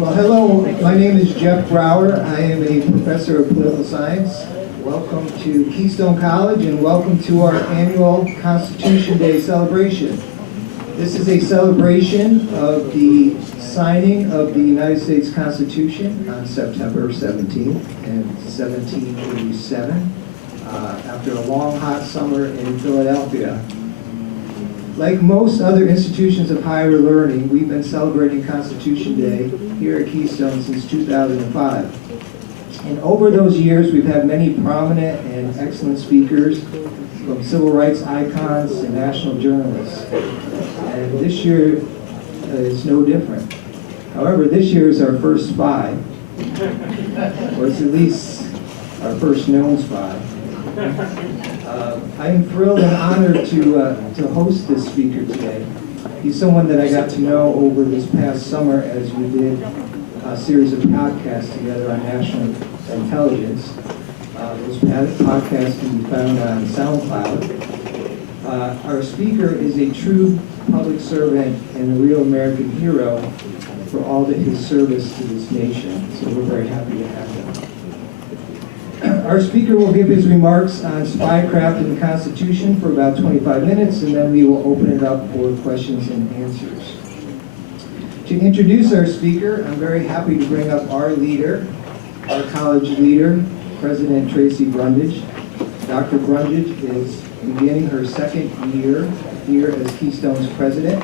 Well, hello, my name is Jeff Brower. I am a professor of political science. Welcome to Keystone College and welcome to our annual Constitution Day celebration. This is a celebration of the signing of the United States Constitution on September 17th in 1787 after a long hot summer in Philadelphia. Like most other institutions of higher learning, we've been celebrating Constitution Day here at Keystone since 2005. And over those years, we've had many prominent and excellent speakers, from civil rights icons to national journalists. And this year is no different. However, this year is our first spy, or it's at least our first known spy. I am thrilled and honored to host this speaker today. He's someone that I got to know over this past summer as we did a series of podcasts together on national intelligence. Those podcasts can be found on SoundCloud. Our speaker is a true public servant and a real American hero for all of his service to this nation. So we're very happy to have him. Our speaker will give his remarks on Spycraft and the Constitution for about 25 minutes, and then we will open it up for questions and answers. To introduce our speaker, I'm very happy to bring up our leader, our college leader, President Tracy Brundage. Dr. Brundage is beginning her second year here as Keystone's president,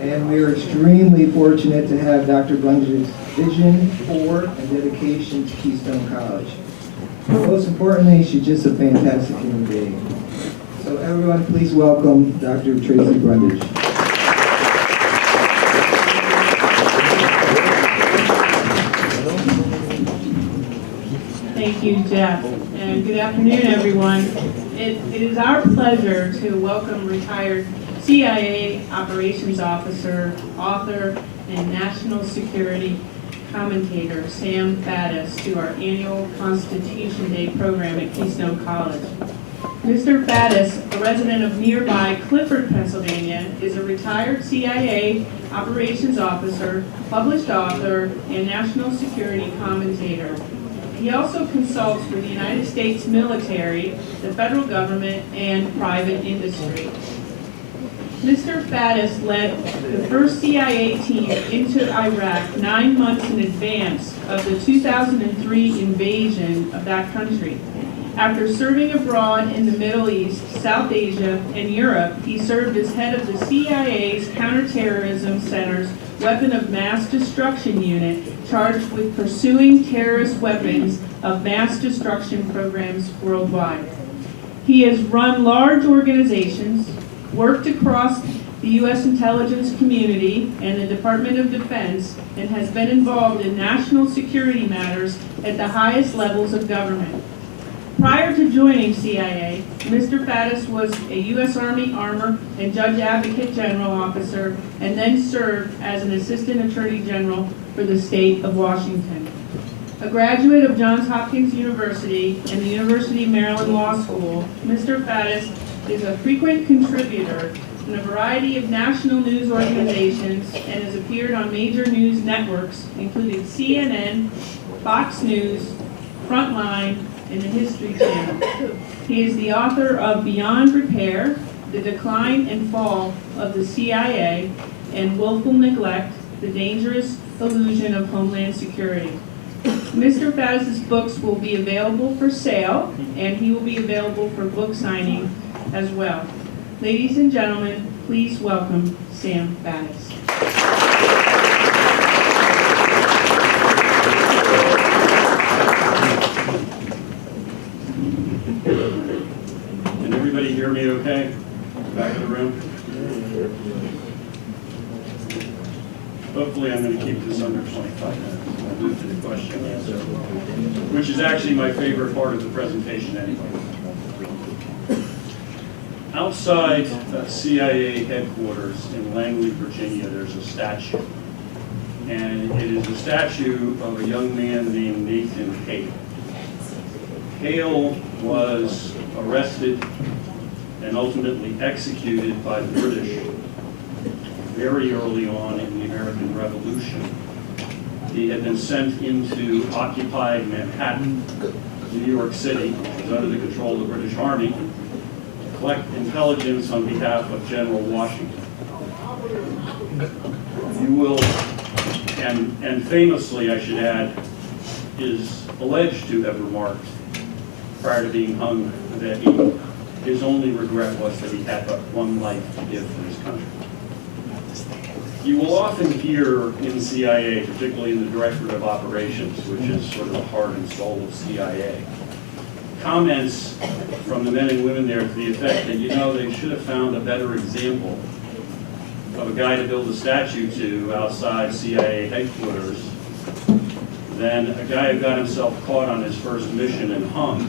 and we are extremely fortunate to have Dr. Brundage's vision for and dedication to Keystone College. But most importantly, she's just a fantastic human being. So everyone, please welcome Dr. Tracy Brundage. Thank you, Jeff, and good afternoon, everyone. It is our pleasure to welcome retired CIA operations officer, author, and national security commentator Sam Faddis to our annual Constitution Day program at Keystone College. Mr. Faddis, a resident of nearby Clifford, Pennsylvania, is a retired CIA operations officer, published author, and national security commentator. He also consults for the United States military, the federal government, and private industry. Mr. Faddis led the first CIA team into Iraq 9 months in advance of the 2003 invasion of that country. After serving abroad in the Middle East, South Asia, and Europe, he served as head of the CIA's Counterterrorism Center's Weapon of Mass Destruction Unit, charged with pursuing terrorist weapons of mass destruction programs worldwide. He has run large organizations, worked across the U.S. intelligence community and the Department of Defense, and has been involved in national security matters at the highest levels of government. Prior to joining CIA, Mr. Faddis was a U.S. Army Armor and Judge Advocate General officer and then served as an Assistant Attorney General for the state of Washington. A graduate of Johns Hopkins University and the University of Maryland Law School, Mr. Faddis is a frequent contributor in a variety of national news organizations and has appeared on major news networks, including CNN, Fox News, Frontline, and the History Channel. He is the author of Beyond Repair, The Decline and Fall of the CIA, and Willful Neglect, The Dangerous Illusion of Homeland Security. Mr. Faddis' books will be available for sale, and he will be available for book signing as well. Ladies and gentlemen, please welcome Sam Faddis. Can everybody hear me okay? Back of the room? Hopefully I'm going to keep this under 25 minutes. I'll move to the question and answer, which is actually my favorite part of the presentation anyway. Outside CIA headquarters in Langley, Virginia, there's a statue. And it is a statue of a young man named Nathan Hale. Hale was arrested and ultimately executed by the British very early on in the American Revolution He had been sent into occupied Manhattan, New York City, which was under the control of the British Army, to collect intelligence on behalf of General Washington. You will, and famously, I should add, is alleged to have remarked prior to being hung that his only regret was that he had but one life to give for his country. You will often hear in CIA, particularly in the Directorate of Operations, which is sort of the heart and soul of CIA, comments from the men and women there to the effect that, you know, they should have found a better example of a guy to build a statue to outside CIA headquarters than a guy who got himself caught on his first mission and hung.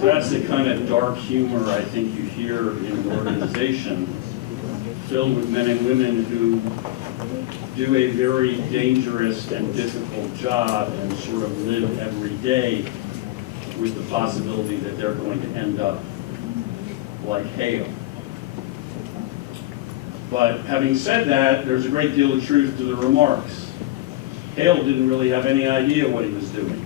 So that's the kind of dark humor I think you hear in an organization filled with men and women who do a very dangerous and difficult job and sort of live every day with the possibility that they're going to end up like Hale. But having said that, there's a great deal of truth to the remarks. Hale didn't really have any idea what he was doing.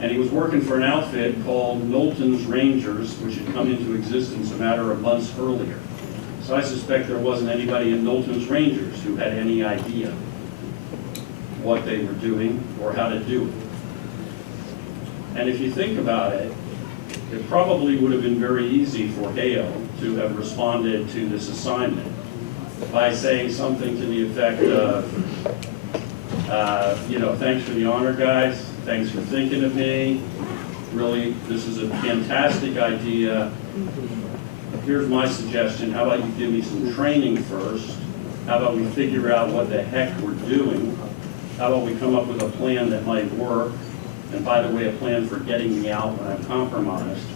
And he was working for an outfit called Knowlton's Rangers, which had come into existence a matter of months earlier. So I suspect there wasn't anybody in Knowlton's Rangers who had any idea what they were doing or how to do it. And if you think about it, it probably would have been very easy for Hale to have responded to this assignment by saying something to the effect of, you know, thanks for the honor, guys. Thanks for thinking of me. Really, this is a fantastic idea. Here's my suggestion. How about you give me some training first? How about we figure out what the heck we're doing? How about we come up with a plan that might work? And by the way, a plan for getting me out when I'm compromised.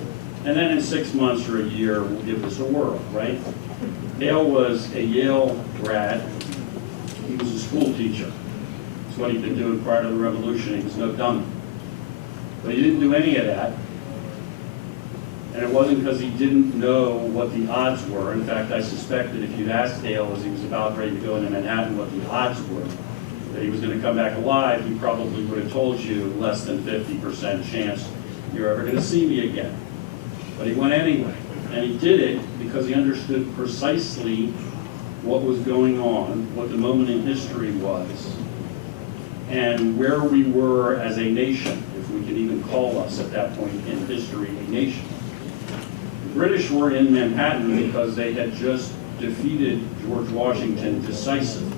And then in 6 months or a year, we'll give this a whirl, right? Hale was a Yale grad. He was a school teacher. That's what he'd been doing prior to the revolution. He was no dummy. But he didn't do any of that. And it wasn't because he didn't know what the odds were. In fact, I suspect that if you'd asked Hale as he was about ready to go into Manhattan what the odds were, that he was going to come back alive, he probably would have told you less than 50% chance you're ever going to see me again. But he went anyway. And he did it because he understood precisely what was going on, what the moment in history was, and where we were as a nation, if we could even call us at that point in history a nation. The British were in Manhattan because they had just defeated George Washington decisively.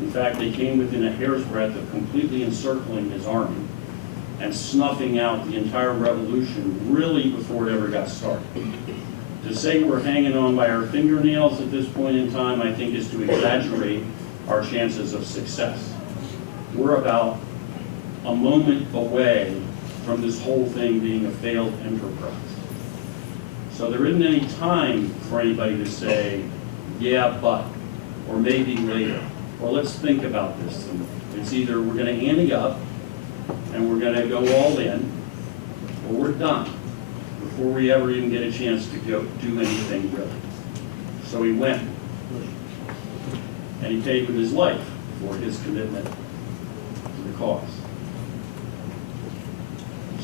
In fact, they came within a hair's breadth of completely encircling his army and snuffing out the entire revolution really before it ever got started. To say we're hanging on by our fingernails at this point in time, I think, is to exaggerate our chances of success. We're about a moment away from this whole thing being a failed enterprise. So there isn't any time for anybody to say, yeah, but, or maybe later, or let's think about this. And it's either we're going to ante up and we're going to go all in, or we're done before we ever even get a chance to go do anything really. So he went, and he paid with his life for his commitment to the cause.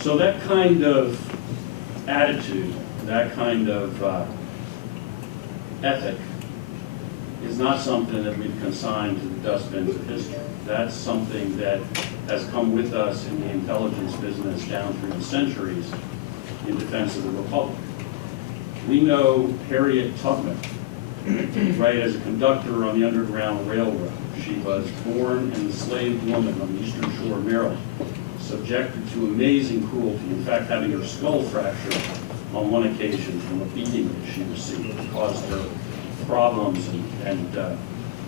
So that kind of attitude, that kind of ethic is not something that we've consigned to the dustbins of history. That's something that has come with us in the intelligence business down through the centuries in defense of the Republic. We know Harriet Tubman, right, as a conductor on the Underground Railroad. She was born an enslaved woman on the Eastern Shore of Maryland, subjected to amazing cruelty, in fact having her skull fractured on one occasion from a beating that she received that caused her problems and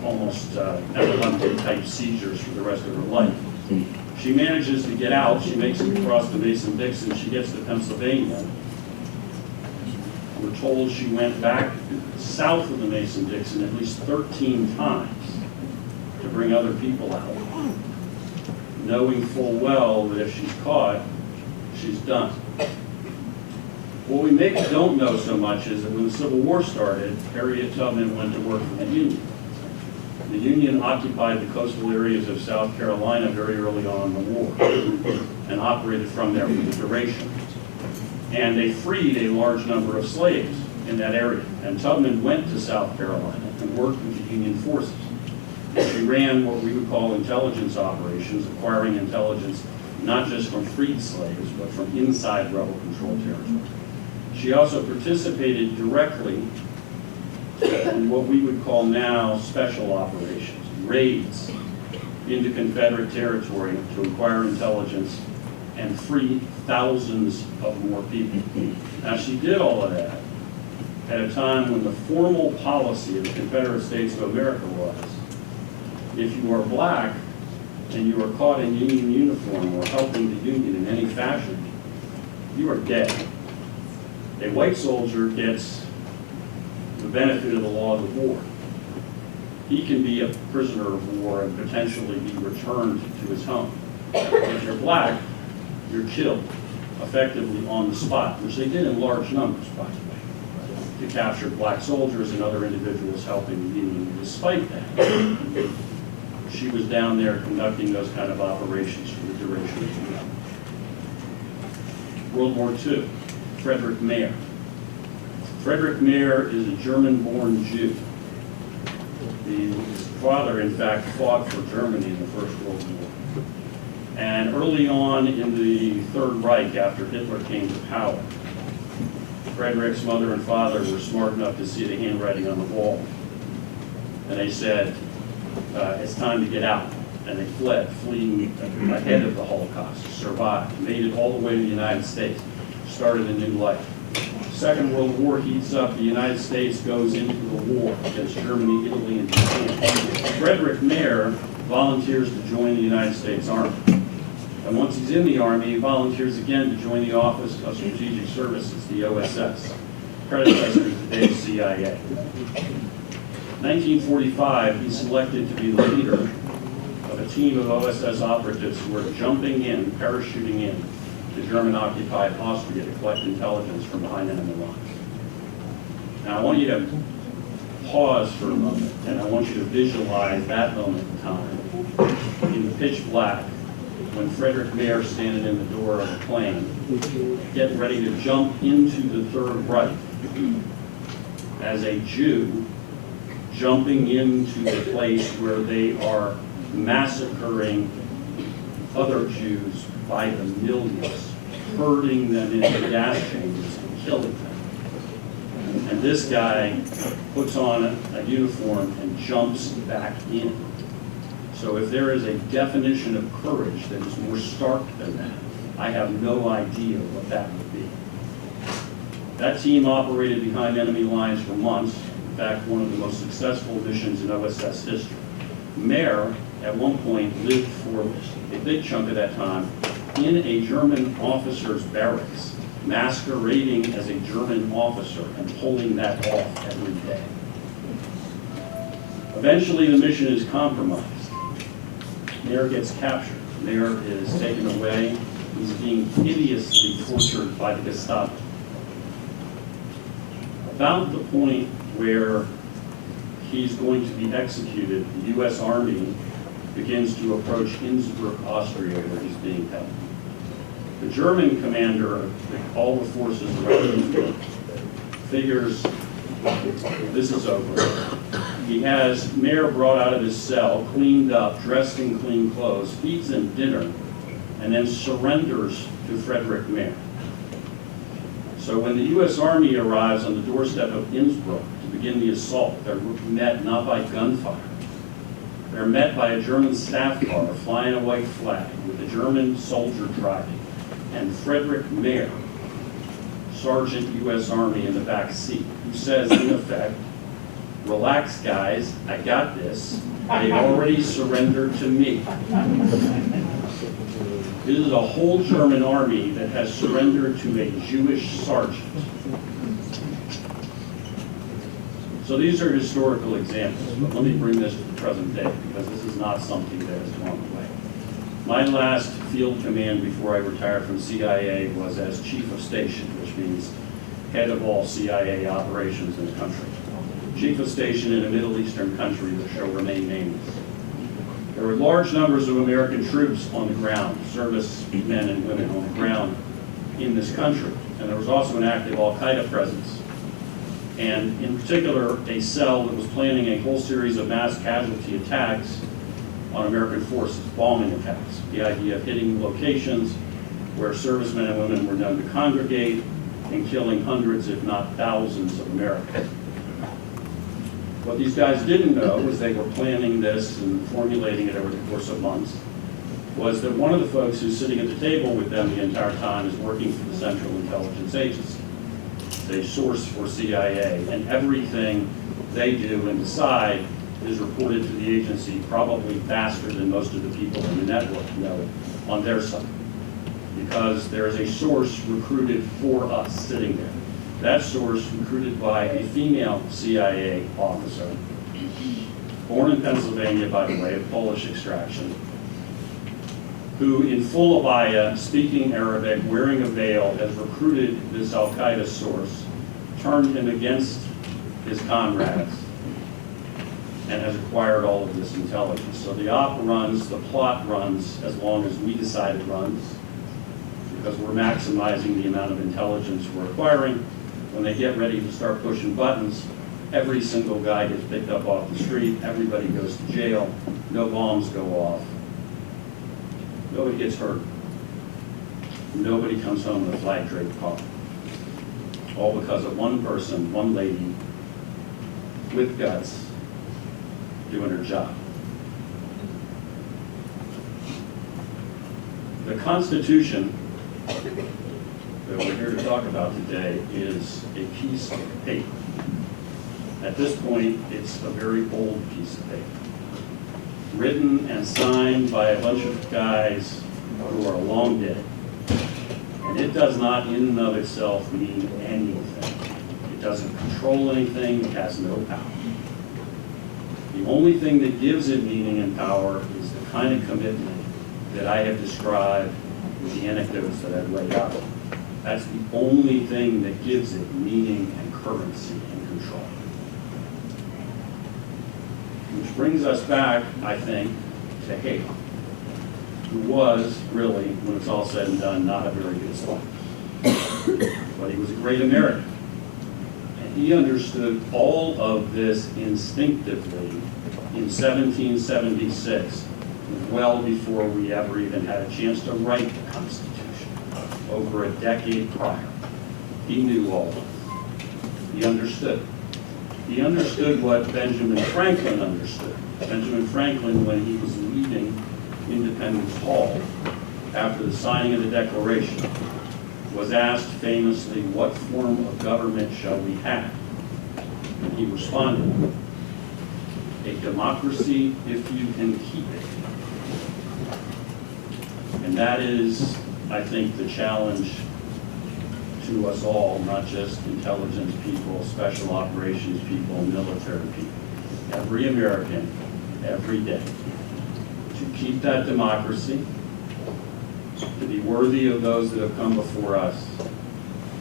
almost epileptic type seizures for the rest of her life. She manages to get out, she makes it across the Mason-Dixon, she gets to Pennsylvania. We're told she went back south of the Mason-Dixon at least 13 times to bring other people out, knowing full well that if she's caught, she's done. What we maybe don't know so much is that when the Civil War started, Harriet Tubman went to work for the Union. The Union occupied the coastal areas of South Carolina very early on in the war and operated from there for the duration. And they freed a large number of slaves in that area. And Tubman went to South Carolina and worked with the Union forces. She ran what we would call intelligence operations, acquiring intelligence not just from freed slaves, but from inside rebel-controlled territory. She also participated directly in what we would call now special operations, raids into Confederate territory to acquire intelligence and free thousands of more people. Now, she did all of that at a time when the formal policy of the Confederate States of America was, if you are black and you are caught in Union uniform or helping the Union in any fashion, you are dead. A white soldier gets the benefit of the laws of war. He can be a prisoner of war and potentially be returned to his home. If you're black, you're killed, effectively on the spot, which they did in large numbers, by the way, to capture black soldiers and other individuals helping the Union. Despite that, she was down there conducting those kind of operations for the duration of the war. World War II, Frederick Mayer. Frederick Mayer is a German-born Jew. His father, in fact, fought for Germany in the First World War. And early on in the Third Reich, after Hitler came to power, Frederick's mother and father were smart enough to see the handwriting on the wall. And they said, it's time to get out. And they fled, fleeing ahead of the Holocaust, survived, made it all the way to the United States, started a new life. Second World War heats up, the United States goes into the war against Germany, Italy, and Japan. Frederick Mayer volunteers to join the United States Army. And once he's in the Army, he volunteers again to join the Office of Strategic Services, the OSS, predecessor to today's CIA. 1945, he's selected to be the leader of a team of OSS operatives who were jumping in, parachuting in to German-occupied Austria to collect intelligence from behind enemy lines. Now, I want you to pause for a moment, and I want you to visualize that moment in time in the pitch black when Frederick Mayer standing in the door of a plane, getting ready to jump into the Third Reich as a Jew, jumping into the place where they are massacring other Jews by the millions, herding them into gas chambers and killing them. And this guy puts on a uniform and jumps back in. So if there is a definition of courage that is more stark than that, I have no idea what that would be. That team operated behind enemy lines for months. In fact, one of the most successful missions in OSS history. Mayer, at one point, lived for a big chunk of that time in a German officer's barracks, masquerading as a German officer and pulling that off every day. Eventually, the mission is compromised. Mayer gets captured. Mayer is taken away. He's being hideously tortured by the Gestapo. About the point where he's going to be executed, the U.S. Army begins to approach Innsbruck, Austria, where he's being held. The German commander of all the forces around Innsbruck figures this is over. He has Mayer brought out of his cell, cleaned up, dressed in clean clothes, feeds him dinner, and then surrenders to Frederick Mayer. So when the U.S. Army arrives on the doorstep of Innsbruck to begin the assault, they're met not by gunfire. They're met by a German staff car flying a white flag with a German soldier driving, and Frederick Mayer, Sergeant U.S. Army in the back seat, who says, in effect, relax guys, I got this. They already surrendered to me. This is a whole German army that has surrendered to a Jewish sergeant. So these are historical examples, but let me bring this to the present day because this is not something that has gone away. My last field command before I retired from CIA was as chief of station, which means head of all CIA operations in the country. chief of station in a Middle Eastern country that shall remain nameless. There were large numbers of American troops on the ground, servicemen and women on the ground in this country. And there was also an active al-Qaeda presence. And in particular, a cell that was planning a whole series of mass casualty attacks on American forces, bombing attacks. The idea of hitting locations where servicemen and women were known to congregate and killing hundreds, if not thousands, of Americans. What these guys didn't know, as they were planning this and formulating it over the course of months, was that one of the folks who's sitting at the table with them the entire time is working for the Central Intelligence Agency. It's a source for CIA, and everything they do and decide is reported to the agency probably faster than most of the people in the network know on their side, because there is a source recruited for us sitting there. That source recruited by a female CIA officer, born in Pennsylvania, by the way, of Polish extraction, who in full abaya, speaking Arabic, wearing a veil, has recruited this al-Qaeda source, turned him against his comrades, and has acquired all of this intelligence. So the op runs, the plot runs, as long as we decide it runs, because we're maximizing the amount of intelligence we're acquiring. When they get ready to start pushing buttons, every single guy gets picked up off the street, everybody goes to jail, no bombs go off, nobody gets hurt, nobody comes home in a flag-draped car. All because of one person, one lady, with guts, doing her job. The Constitution that we're here to talk about today is a piece of paper. At this point, it's a very old piece of paper, written and signed by a bunch of guys who are long dead. And it does not in and of itself mean anything. It doesn't control anything, it has no power. The only thing that gives it meaning and power is the kind of commitment that I have described with the anecdotes that I've laid out. That's the only thing that gives it meaning and currency and control. Which brings us back, I think, to Hale, who was really, when it's all said and done, not a very good spy. But he was a great American. And he understood all of this instinctively in 1776, well before we ever even had a chance to write the Constitution. Over a decade prior, he knew all of it. He understood. He understood what Benjamin Franklin understood. Benjamin Franklin, when he was leaving Independence Hall after the signing of the Declaration, was asked famously, "What form of government shall we have?" And he responded, "A democracy if you can keep it." And that is, I think, the challenge to us all, not just intelligence people, special operations people, military people, every American, every day, to keep that democracy, to be worthy of those that have come before us,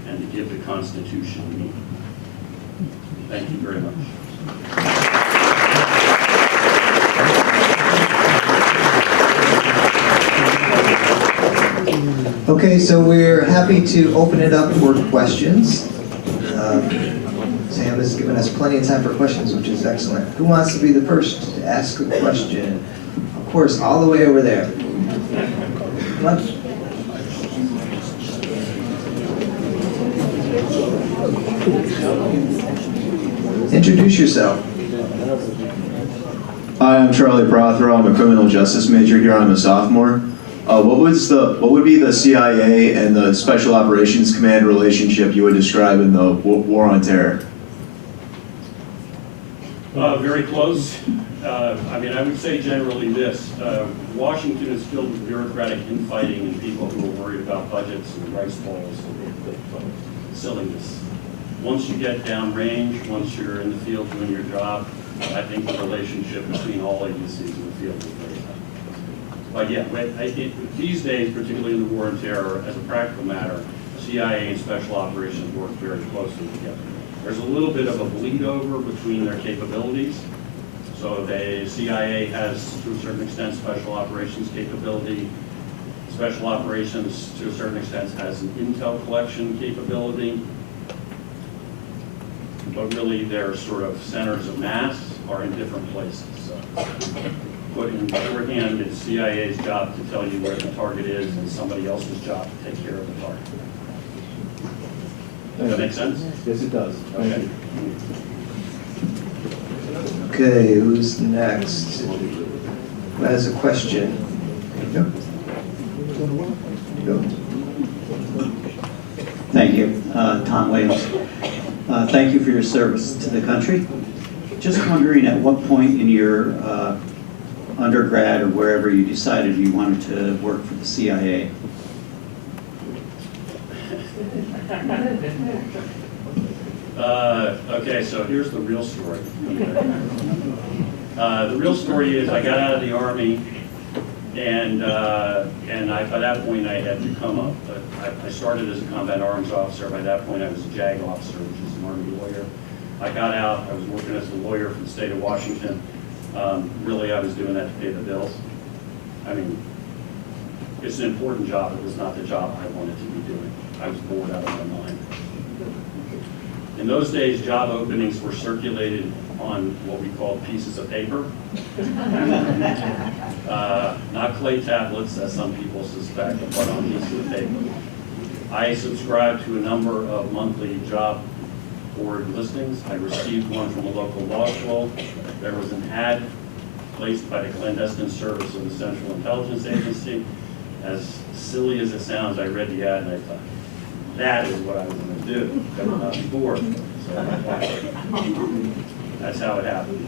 and to give the Constitution meaning. Thank you very much. Okay, so we're happy to open it up for questions. Sam has given us plenty of time for questions, which is excellent. Who wants to be the first to ask a question? Of course, all the way over there. Come on. Introduce yourself. Hi, I'm Charlie Prothero. I'm a criminal justice major here. I'm a sophomore. What would be the CIA and the Special Operations Command relationship you would describe in the War on Terror? Very close. I would say generally this. Washington is filled with bureaucratic infighting and people who are worried about budgets and rice bowls and silliness. Once you get downrange, once you're in the field doing your job, I think the relationship between all agencies in the field is very tight. But yeah, these days, particularly in the War on Terror, as a practical matter, CIA and Special Operations work very closely together. There's a little bit of a bleed over between their capabilities. So the CIA has, to a certain extent, special operations capability. Special operations, to a certain extent, has an intel collection capability. But really, their sort of centers of mass are in different places. So, put in shorthand, it's CIA's job to tell you where the target is and somebody else's job to take care of the target. Does that make sense? Yes, it does. Thank Okay. you. Okay, who's next? Who has a question? Go. Thank you. Tom Williams. Thank you for your service to the country. Just wondering at what point in your undergrad or wherever you decided you wanted to work for the CIA? Okay, so here's the real story. The real story is I got out of the Army, and by that point I had become I started as a combat arms officer. By that point I was a JAG officer, which is an Army lawyer. I got out, I was working as a lawyer for the state of Washington. Really, I was doing that to pay the bills. I mean, it's an important job. It was not the job I wanted to be doing. I was bored out of my mind. In those days, job openings were circulated on what we called pieces of paper. Not clay tablets, as some people suspect, but on pieces of paper. I subscribed to a number of monthly job board listings. I received one from a local law school. There was an ad placed by the clandestine service of the Central Intelligence Agency. As silly as it sounds, I read the ad and I thought, that is what I was going to do. I would not be bored. So that's how it happened.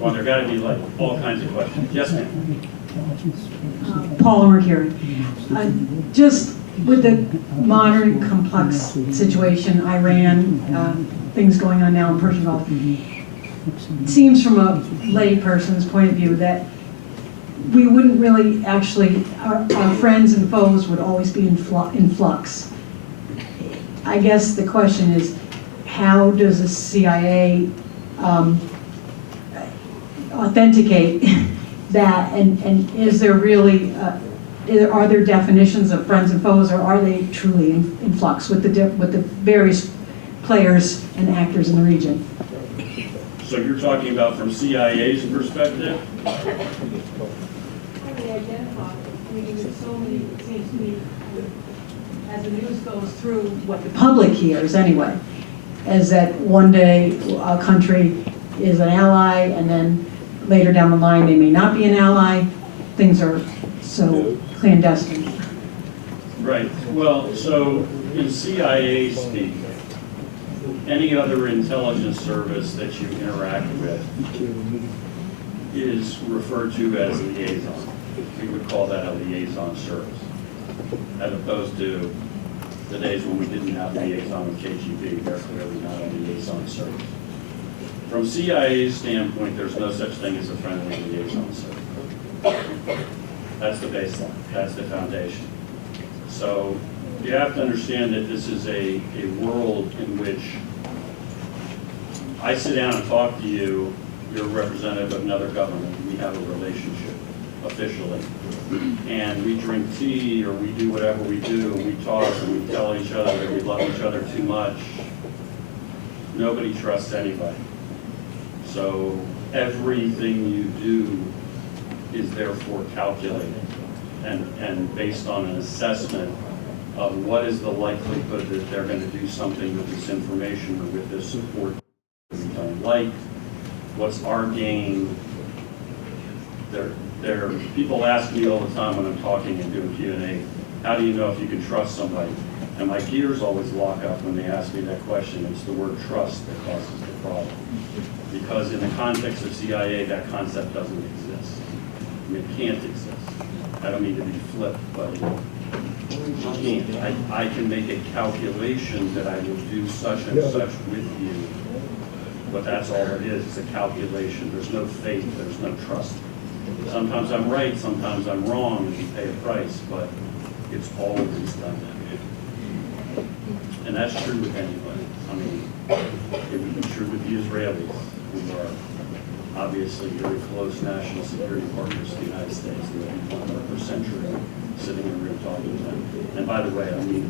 Well, there got to be like all kinds of questions. Yes, ma'am. Paula Mercury. Just with the modern complex situation, Iran, things going on now in Persian Gulf, it seems from a lay person's point of view that we wouldn't really actually, our friends and foes would always be in flux. I guess the question is, how does the CIA authenticate that, and is there really, are there definitions of friends and foes, or are they truly in flux with the various players and actors in the region? So you're talking about from CIA's perspective? How do they identify? I mean, there's so many, it seems to me, as the news goes through, What the public hears anyway, is that one day a country is an ally, and then later down the line they may not be an ally. Things are so clandestine. Right. Well, so in CIA speak, any other intelligence service that you interact with is referred to as liaison. We would call that a liaison service, as opposed to the days when we didn't have liaison with KGB. They're clearly not a liaison service. From CIA's standpoint, there's no such thing as a friendly liaison service. That's the baseline. That's the foundation. So you have to understand that this is a world in which I sit down and talk to you, you're a representative of another government, we have a relationship officially. And we drink tea or we do whatever we do, and we talk and we tell each other that we love each other too much. Nobody trusts anybody. So everything you do is therefore calculated and based on an assessment of what is the likelihood that they're going to do something with this information or with this support that we don't like. What's our game? People ask me all the time when I'm talking and doing Q&A, how do you know if you can trust somebody? And my gears always lock up when they ask me that question. It's the word trust that causes the problem. Because in the context of CIA, that concept doesn't exist. I mean, it can't exist. I don't mean to be flip, but it can't. I can make a calculation that I will do such and such with you, but that's all it is. It's a calculation. There's no faith. There's no trust. Sometimes I'm right. Sometimes I'm wrong, and you pay a price, but it's always done that way. And that's true with anybody. I mean, it would be true with the Israelis, who are obviously very close national security partners to the United States. They would be 100% true, sitting in a room talking to them. And by the way, I mean,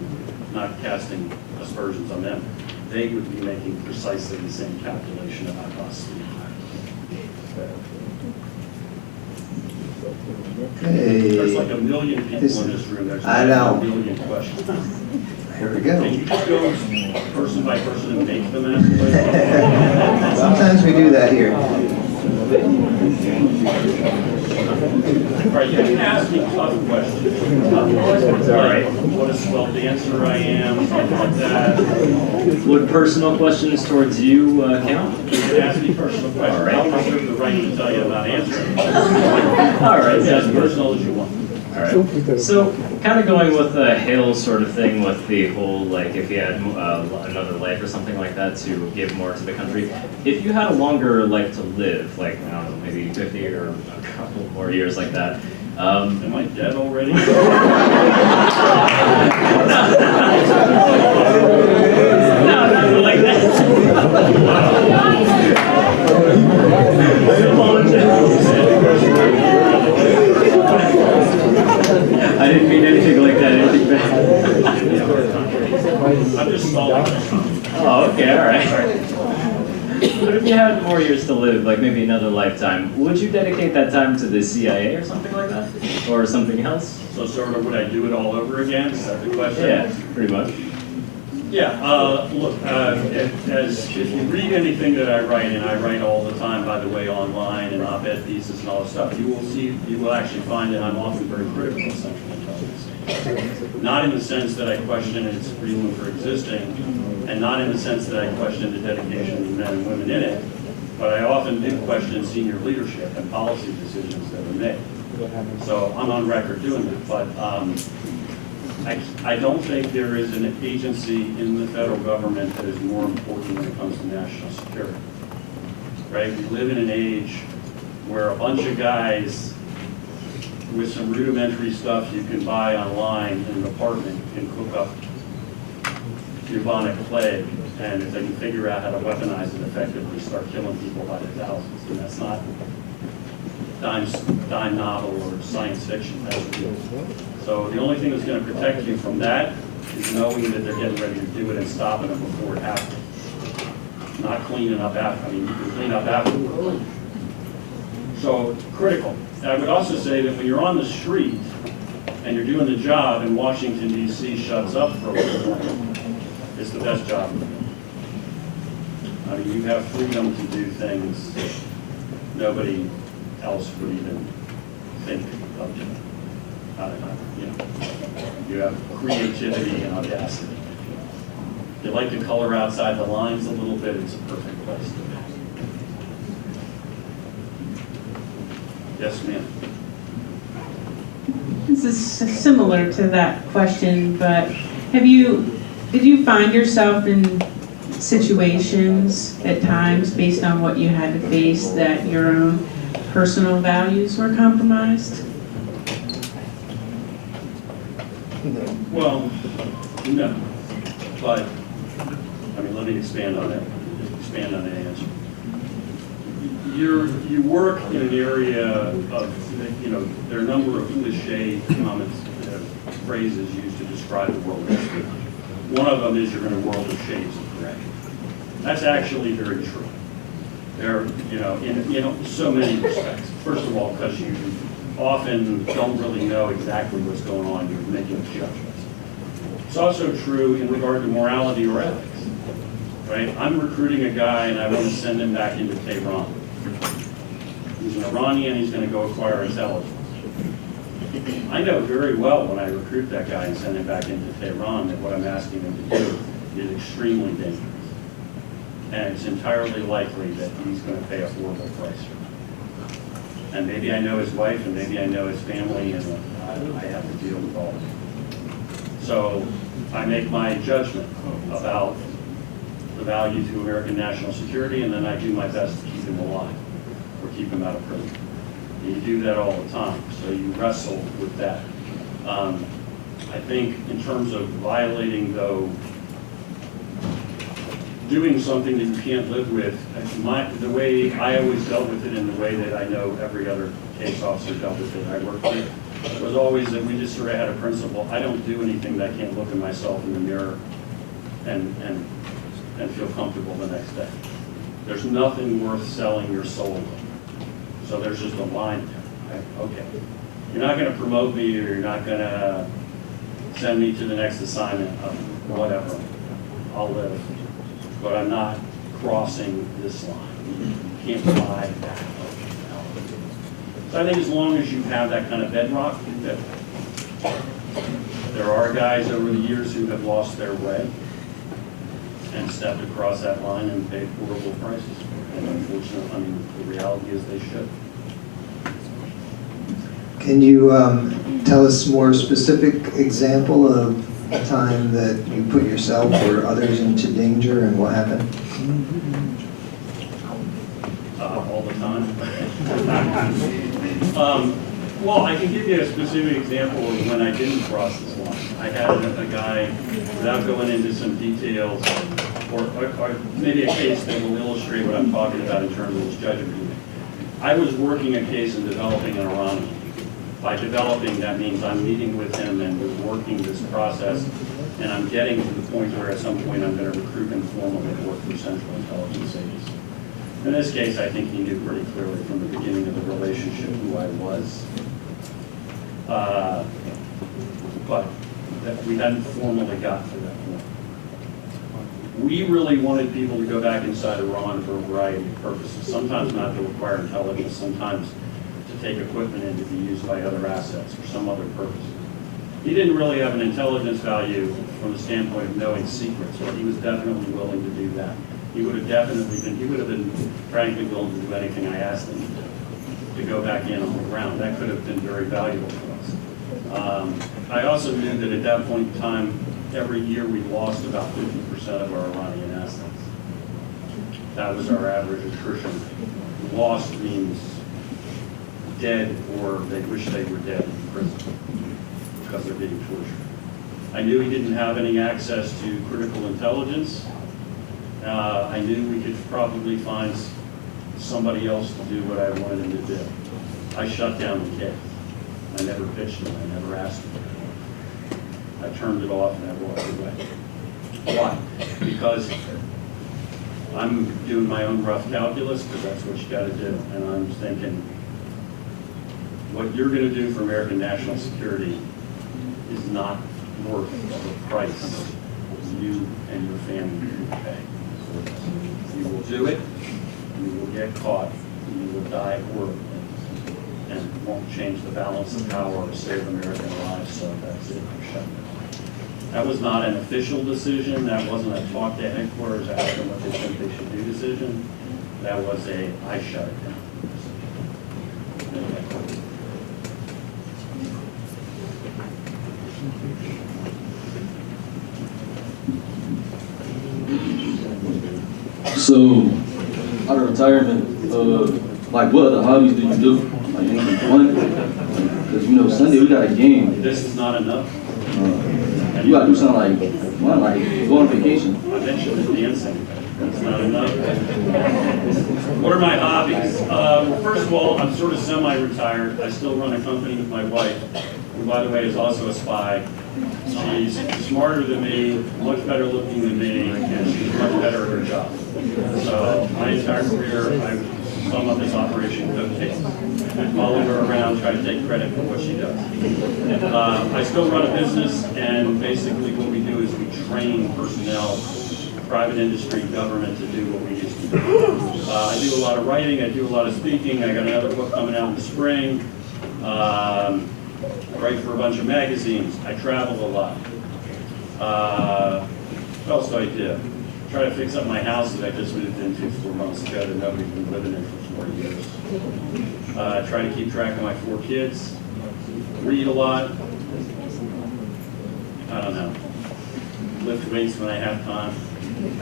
not casting aspersions on them, they would be making precisely the same calculation about us. There's like Okay, a million people in this room. There's I know. a million questions. here we Can go. you just go person by person and make them ask questions? Sometimes we do that here. All right, you can ask me tough questions. All right. What a swell dancer I am, something like that. Would personal questions towards you count? You can ask me personal questions. right. I'll reserve the right to tell you about answering. All right, As sounds good. personal as you want. All right. So, kind of going with the Hale sort of thing with the whole, like, if you had another life or something like that to give more to the country. If you had a longer life to live, like, I don't know, maybe 50 or a couple more years like that. Am I dead already? No, nothing like that. I didn't mean anything like that, anything bad. I'm just stalling. Oh, okay, all right. But if you had more years to live, like maybe another lifetime, would you dedicate that time to the CIA or something like that? Or something else? So sort of, would I do it all over again? Is that the question? Yeah, pretty much. Yeah, look, if you read anything that I write, and I write all the time, by the way, online and op-ed pieces and all that stuff, you will actually find that I'm often very critical of Central Intelligence. Not in the sense that I question its reason for existing, and not in the sense that I question the dedication of men and women in it, but I often do question senior leadership and policy decisions that are made. So I'm on record doing that, but I don't think there is an agency in the federal government that is more important when it comes to national security. Right? We live in an age where a bunch of guys with some rudimentary stuff you can buy online in an apartment can cook up bubonic plague, and if they can figure out how to weaponize it effectively, start killing people by the thousands. And that's not dime novel or science fiction, that's real. So the only thing that's going to protect you from that is knowing that they're getting ready to do it and stopping it before it happens. Not cleaning up after, I mean, you can clean up afterwards. So critical. I would also say that when you're on the street and you're doing the job and Washington, D.C. shuts up for a little while, it's the best job. I mean, you have freedom to do things nobody else would even think of doing. You know, you have creativity and audacity. If you like to color outside the lines a little bit, it's a perfect place to be. Yes, ma'am. This is similar to that question, but did you find yourself in situations at times based on what you had to face that your own personal values were compromised? Well, no, but, I mean, let me expand on that answer. You work in an area of, you know, there are a number of cliche comments, phrases used to describe the world. One of them is you're in a world of shades of gray. That's actually very true. There, you know, in so many respects. First of all, because you often don't really know exactly what's going on. You're making judgments. It's also true in regard to morality or ethics, right? I'm recruiting a guy and I want to send him back into Tehran. He's an Iranian, he's going to go acquire intelligence. I know very well when I recruit that guy and send him back into Tehran that what I'm asking him to do is extremely dangerous. And it's entirely likely that he's going to pay a horrible price for it. And maybe I know his wife, and maybe I know his family, and I have to deal with all of it. So I make my judgment about the value to American national security, and then I do my best to keep him alive or keep him out of prison. And you do that all the time, so you wrestle with that. I think in terms of violating, though, doing something that you can't live with, the way I always dealt with it in the way that I know every other case officer dealt with it I worked with, was always that we just sort of had a principle, I don't do anything that I can't look at myself in the mirror and feel comfortable the next day. There's nothing worth selling your soul. So there's just a line there. Okay, you're not going to promote me, or you're not going to send me to the next assignment of whatever. I'll live, but I'm not crossing this line. You can't buy that. So I think as long as you have that kind of bedrock, that there are guys over the years who have lost their way and stepped across that line and paid horrible prices. And unfortunately, I mean, the reality is they should. Can you tell us more specific example of a time that you put yourself or others into danger and what happened? All the time. Well, I can give you a specific example of when I didn't cross this line. I had a guy, without going into some details, or maybe a case that will illustrate what I'm talking about in terms of his judgment. I was working a case and developing an Iranian. By developing, that means I'm meeting with him and we're working this process, and I'm getting to the point where at some point I'm going to recruit him formally to work for Central Intelligence Agency. In this case, I think he knew pretty clearly from the beginning of the relationship who I was. But that we hadn't formally got to that point. We really wanted people to go back inside Iran for a variety of purposes, sometimes not to acquire intelligence, sometimes to take equipment in to be used by other assets or some other purpose. He didn't really have an intelligence value from the standpoint of knowing secrets, but he was definitely willing to do that. He would have been frankly willing to do anything I asked him to go back in on the ground. That could have been very valuable for us. I also knew that at that point in time, every year we lost about 50% of our Iranian assets. That was our average attrition. Lost means dead, or they wish they were dead in prison because they're being tortured. I knew he didn't have any access to critical intelligence. I knew we could probably find somebody else to do what I wanted him to do. I shut down the case. I never pitched him. I never asked him. I turned it off and I walked away. Why? Because I'm doing my own rough calculus, because that's what you got to do. And I'm thinking, what you're going to do for American national security is not worth the price you and your family will pay. You will do it, you will get caught, and you will die horribly, and it won't change the balance of power or save American lives, so that's it, shut down. That was not an official decision, that wasn't a talk to headquarters, ask them what they think they should do decision. That was a, I shut it down. So, out of retirement, like what other hobbies do you do? Like anything fun? Because you know, Sunday we got a game. This is not enough. You gotta do something like fun, like go on vacation. I mentioned dancing. That's not enough. What are my hobbies? Well, first of all, I'm sort of semi-retired. I still run a company with my wife, who, by the way, is also a spy. She's smarter than me, much better looking than me, and she's much better at her job. So my entire career, I sum up this Operation Cocaine. I follow her around, try to take credit for what she does. I still run a business, and basically what we do is we train personnel, private industry, government, to do what we used to do. I do a lot of writing, I do a lot of speaking. I got another book coming out in the spring. I write for a bunch of magazines. I travel a lot. What else do I do? Try to fix up my house that I just moved into 4 months ago that nobody's been living in for 4 years. Try to keep track of my 4 kids. Read a lot. I don't know. Lift weights when I have time.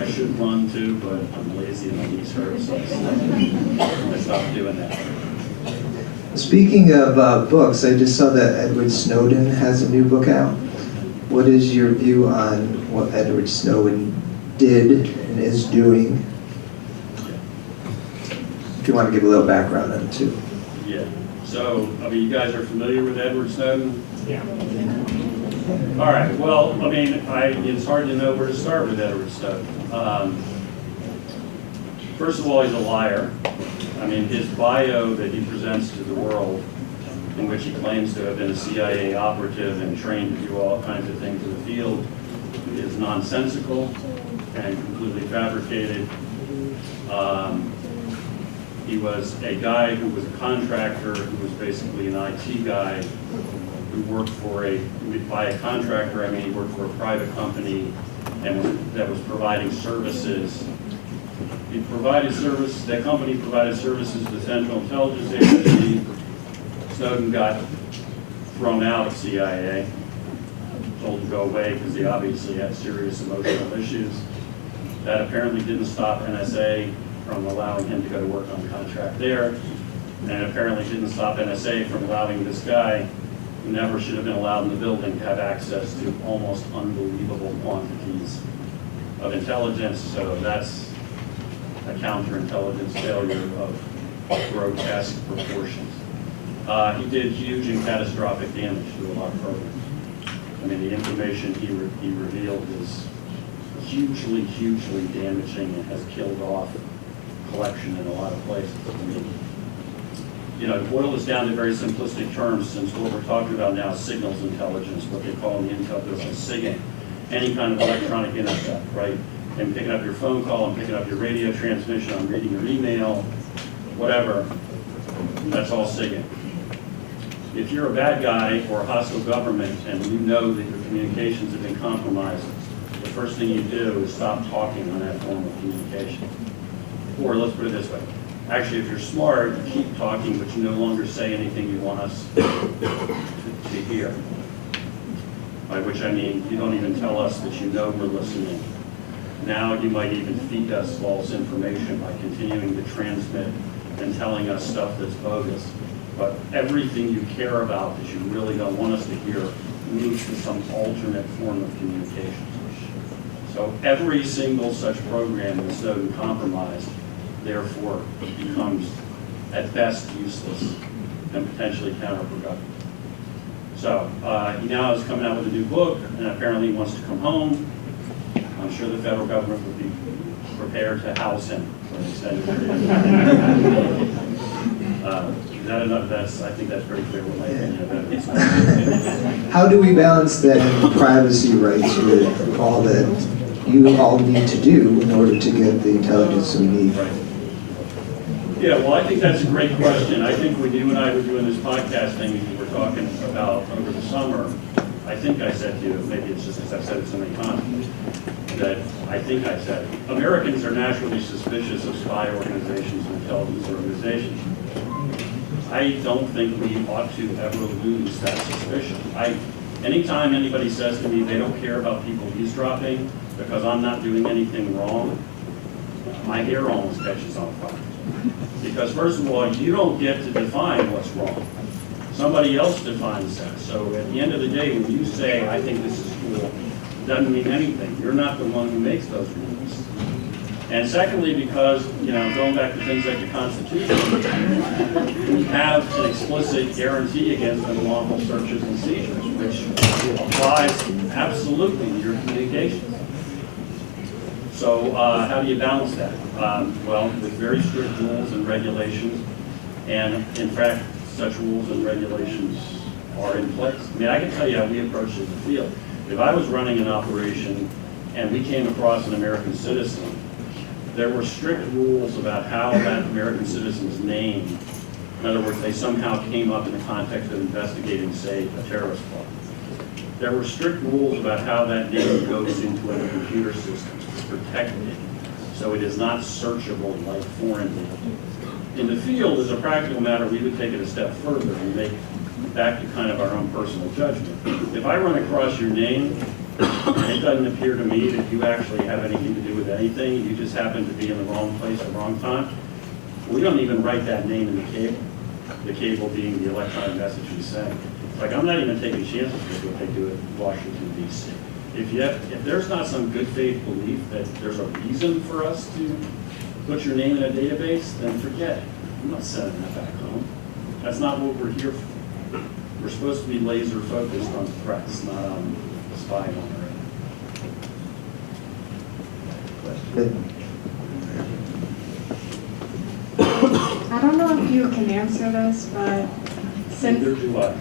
I should run too, but I'm lazy and my knees hurt, so I stopped doing that. Speaking of books, I just saw that Edward Snowden has a new book out. What is your view on what Edward Snowden did and is doing. If you want to give a little background on it too. Yeah. So, I mean, you guys are familiar with Edward Snowden? Yeah. All right. Well, I mean, it's hard to know where to start with Edward Snowden. First of all, he's a liar. I mean, his bio that he presents to the world, in which he claims to have been a CIA operative and trained to do all kinds of things in the field, is nonsensical and completely fabricated. He was a guy who was a contractor, who was basically an IT guy, who worked for by a contractor, I mean he worked for a private company and that was providing services. He provided service, that company provided services to the Central Intelligence Agency. Snowden got thrown out of CIA, told to go away because he obviously had serious emotional issues. That apparently didn't stop NSA from allowing him to go to work on the contract there, and it apparently didn't stop NSA from allowing this guy, who never should have been allowed in the building, to have access to almost unbelievable quantities of intelligence. So that's a counterintelligence failure of grotesque proportions. He did huge and catastrophic damage to a lot of programs. I mean, the information he revealed is hugely, hugely damaging and has killed off collection in a lot of places. I mean, you know, to boil this down to very simplistic terms, since what we're talking about now is signals intelligence, what they call in the intel business SIGINT, any kind of electronic intercept, right? And picking up your phone call and picking up your radio transmission, I'm reading your email, whatever, that's all SIGINT. If you're a bad guy or a hostile government and you know that your communications have been compromised, the first thing you do is stop talking on that form of communication. Or let's put it this way. Actually, if you're smart, you keep talking, but you no longer say anything you want us to hear. By which I mean, you don't even tell us that you know we're listening. Now you might even feed us false information by continuing to transmit and telling us stuff that's bogus. But everything you care about that you really don't want us to hear moves to some alternate form of communication. So every single such program that Snowden compromised, therefore, becomes at best useless and potentially counterproductive. So he now is coming out with a new book, and apparently he wants to come home. I'm sure the federal government would be prepared to house him for an extended period. Is that enough? I think that's pretty clear what my opinion about it. How do we balance then privacy rights with all that you all need to do in order to get the intelligence we need? Right. Yeah, well, I think that's a great question. I think when you and I were doing this podcast thing we were talking about over the summer, I think I said to you, maybe it's just because I've said it so many times, that I think I said, Americans are naturally suspicious of spy organizations and intelligence organizations. I don't think we ought to ever lose that suspicion. Anytime anybody says to me they don't care about people eavesdropping because I'm not doing anything wrong, my hair almost catches on fire. Because first of all, you don't get to define what's wrong. Somebody else defines that. So at the end of the day, when you say, I think this is cool, it doesn't mean anything. You're not the one who makes those rules. And secondly, because, you know, going back to things like the Constitution, we have an explicit guarantee against unlawful searches and seizures, which applies absolutely to your communications. So how do you balance that? Well, with very strict rules and regulations, and in fact, such rules and regulations are in place. I mean, I can tell you how we approach it in the field. If I was running an operation and we came across an American citizen, there were strict rules about how that American citizen's name, in other words, they somehow came up in the context of investigating, say, a terrorist plot. There were strict rules about how that name goes into a computer system to protect it, so it is not searchable like foreign data. In the field, as a practical matter, we would take it a step further and make back to kind of our own personal judgment. If I run across your name, and it doesn't appear to me that you actually have anything to do with anything, you just happen to be in the wrong place at the wrong time, we don't even write that name in the cable being the electronic message we send. Like, I'm not even taking chances with what they do at Washington, D.C. if there's not some good faith belief that there's a reason for us to put your name in a database, then forget it. I'm not sending that back home. That's not what we're here for. We're supposed to be laser focused on threats, not on spying on I don't know if you can answer this, but since Neither do I.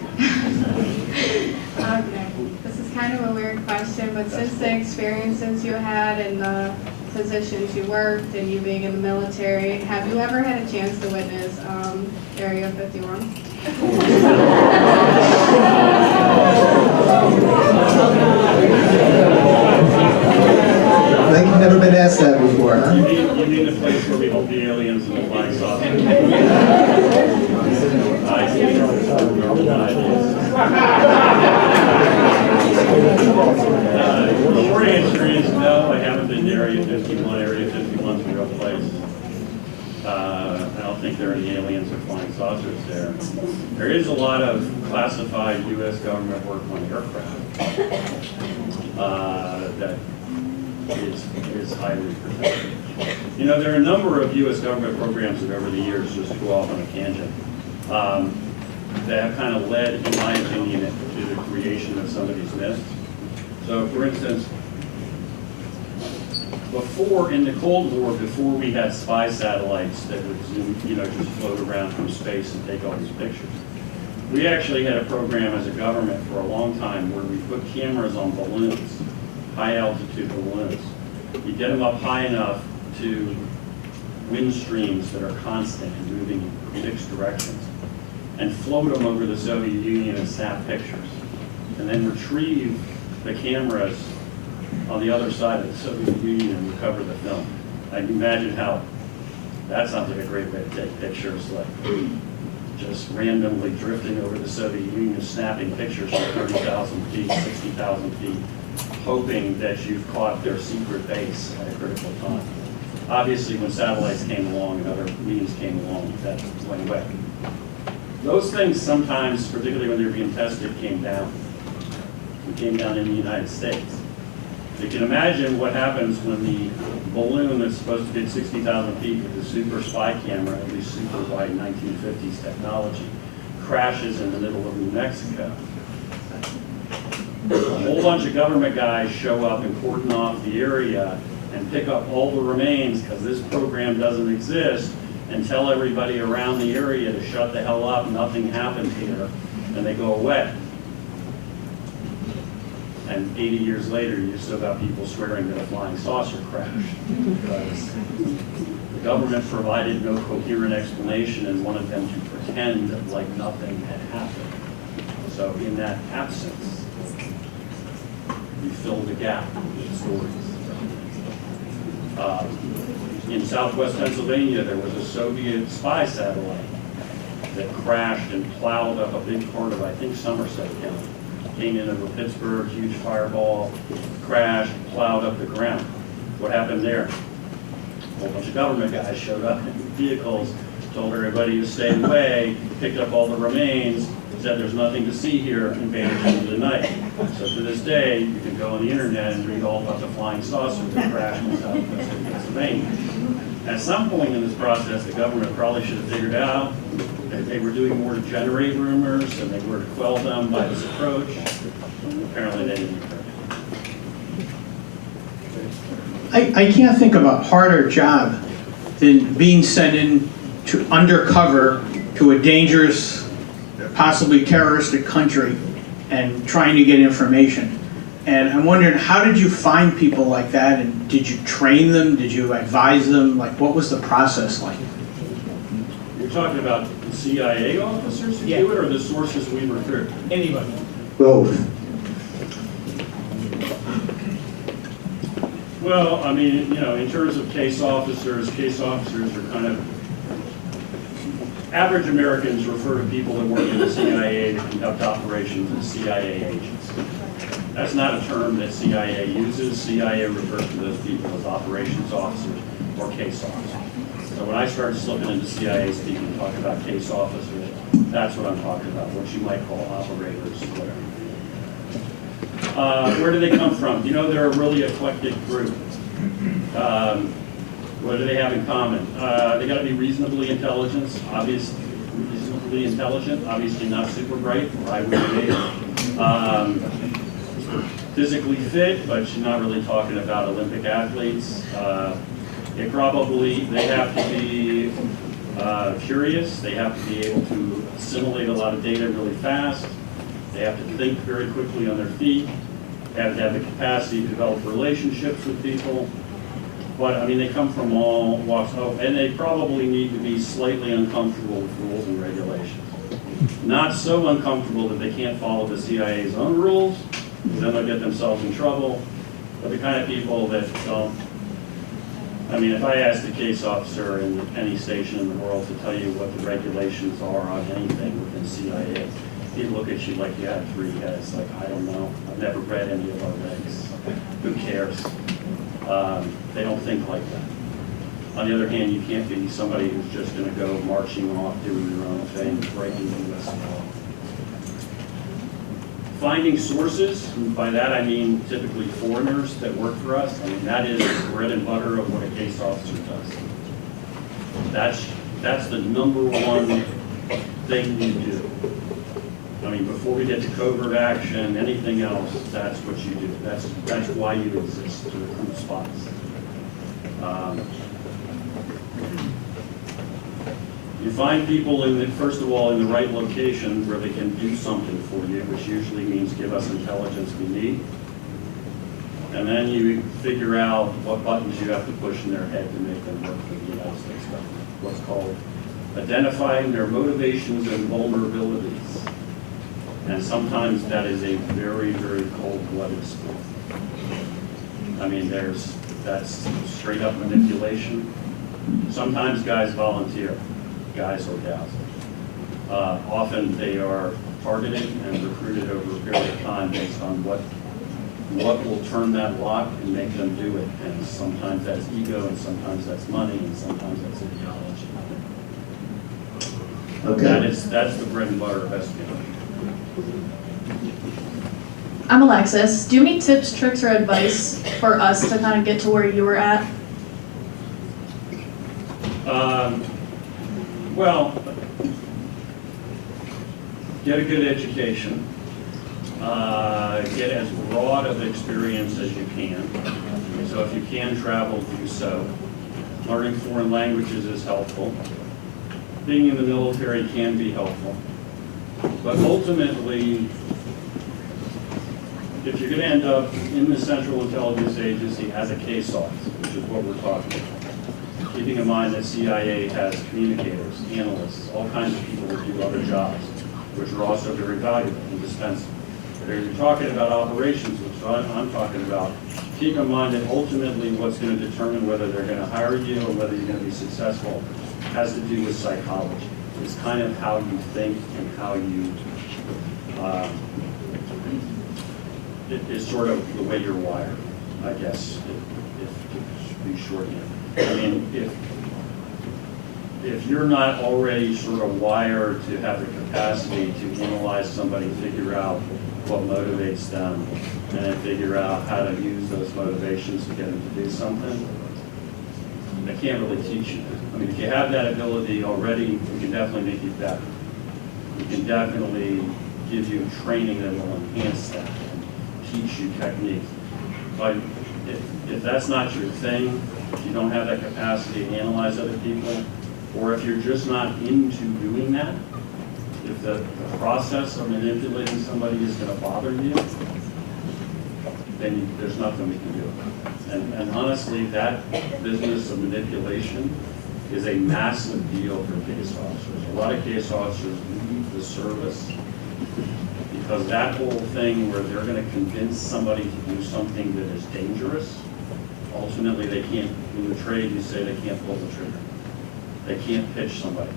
okay, this is kind of a weird question, but since the experiences you had and the positions you worked and you being in the military, have you ever had a chance to witness Area 51? Like you've never been asked that before, huh? You mean the place where we hold the aliens and the flying saucers? I see. The short answer is no, I haven't been to Area 51. Area 51 is a real place. I don't think there are any aliens or flying saucers there. There is a lot of classified U.S. government work on aircraft that is highly protected. You know, there are a number of U.S. government programs that over the years, just to go off on a tangent, that have kind of led, in my opinion, to the creation of some of these myths. So, for instance, before, in the Cold War, before we had spy satellites that would zoom, just float around from space and take all these pictures, we actually had a program as a government for a long time where we put cameras on balloons, high altitude balloons. You get them up high enough to wind streams that are constant and moving in fixed directions, and float them over the Soviet Union and snap pictures, and then retrieve the cameras on the other side of the Soviet Union and recover the film. I can imagine how that sounds like a great way to take pictures, like just randomly drifting over the Soviet Union, snapping pictures from 30,000 feet, 60,000 feet, hoping that you've caught their secret base at a critical time. Obviously, when satellites came along and other means came along, that went away. Those things sometimes, particularly when they're being tested, came down. It came down in the United States. You can imagine what happens when the balloon that's supposed to be at 60,000 feet with the super spy camera, at least super wide 1950s technology, crashes in the middle of New Mexico. A whole bunch of government guys show up and cordon off the area and pick up all the remains because this program doesn't exist, and tell everybody around the area to shut the hell up, nothing happened here, and they go away. And 80 years later, you still got people swearing that a flying saucer crashed because the government provided no coherent explanation and wanted them to pretend like nothing had happened. So in that absence, you fill the gap with stories. In southwest Pennsylvania, there was a Soviet spy satellite that crashed and plowed up a big part of, I think, Somerset County. Came in over Pittsburgh, huge fireball, crashed, plowed up the ground. What happened there? A whole bunch of government guys showed up in vehicles, told everybody to stay away, picked up all the remains, said there's nothing to see here, and vanished into the night. So to this day, you can go on the internet and read all about the flying saucer that crashed in southwestern Pennsylvania. At some point in this process, the government probably should have figured out that they were doing more to generate rumors and they were to quell them by this approach. Apparently they didn't. I can't think of a harder job than being sent in to undercover to a dangerous, possibly terroristic country and trying to get information. And I'm wondering, how did you find people like that? And did you train them? Did you advise them? Like, what was the process like? You're talking about the CIA officers who do it, or the sources we recruit? Anybody. Both. Well, I mean, in terms of case officers are kind of, average Americans refer to people that work in the CIA that conduct operations as CIA agents. That's not a term that CIA uses. CIA refers to those people as operations officers or case officers. So when I started slipping into CIA speak and talking about case officers, that's what I'm talking about, what you might call operators, whatever. Where do they come from? You know, they're a really eclectic group. What do they have in common? They got to be reasonably intelligent, obviously not super bright, or I would be. Physically fit, but she's not really talking about Olympic athletes. They have to be curious. They have to be able to assimilate a lot of data really fast. They have to think very quickly on their feet. They have to have the capacity to develop relationships with people. But, I mean, they come from all walks of, and they probably need to be slightly uncomfortable with rules and regulations. Not so uncomfortable that they can't follow the CIA's own rules, because then they'll get themselves in trouble. But the kind of people that don't, I mean, if I asked a case officer in any station in the world to tell you what the regulations are on anything within CIA, he'd look at you like you had 3 heads, like, I don't know, I've never read any of our regs. Who cares? They don't think like that. On the other hand, you can't be somebody who's just going to go marching off, doing your own thing, breaking the U.S. law. Finding sources, and by that I mean typically foreigners that work for us. I mean, that is the bread and butter of what a case officer does. That's the #1 thing you do. I mean, before we get to covert action, anything else, that's what you do. That's why you exist, to recruit spots. You find people first of all, in the right location where they can do something for you, which usually means give us intelligence we need. And then you figure out what buttons you have to push in their head to make them work for the United States government. What's called identifying their motivations and vulnerabilities. And sometimes that is a very, very cold-blooded sport. I mean, that's straight up manipulation. Sometimes guys volunteer, guys or gals. Often they are targeted and recruited over a period of time based on what will turn that lock and make them do it. And sometimes that's ego, and sometimes that's money, and sometimes that's ideology. Okay. That's the bread and butter of espionage. I'm Alexis. Do you have any tips, tricks, or advice for us to kind of get to where you were at? Well, get a good education. Get as broad of experience as you can. So if you can travel, do so. Learning foreign languages is helpful. Being in the military can be helpful. But ultimately, if you're going to end up in the Central Intelligence Agency as a case officer, which is what we're talking about, keeping in mind that CIA has communicators, analysts, all kinds of people that do other jobs, which are also very valuable, indispensable. But if you're talking about operations, which I'm talking about, keep in mind that ultimately what's going to determine whether they're going to hire you or whether you're going to be successful has to do with psychology. It's kind of how you think and how you, it's sort of the way you're wired, I guess, if to be shorthand. I mean, if you're not already sort of wired to have the capacity to analyze somebody, figure out what motivates them, and then figure out how to use those motivations to get them to do something, I can't really teach you that. I mean, if you have that ability already, we can definitely make you better. We can definitely give you training that will enhance that and teach you technique. But if that's not your thing, if you don't have that capacity to analyze other people, or if you're just not into doing that, if the process of manipulating somebody is going to bother you, then there's nothing we can do. And honestly, that business of manipulation is a massive deal for case officers. A lot of case officers leave the service because that whole thing where they're going to convince somebody to do something that is dangerous, ultimately they can't, in the trade you say they can't pull the trigger. They can't pitch somebody.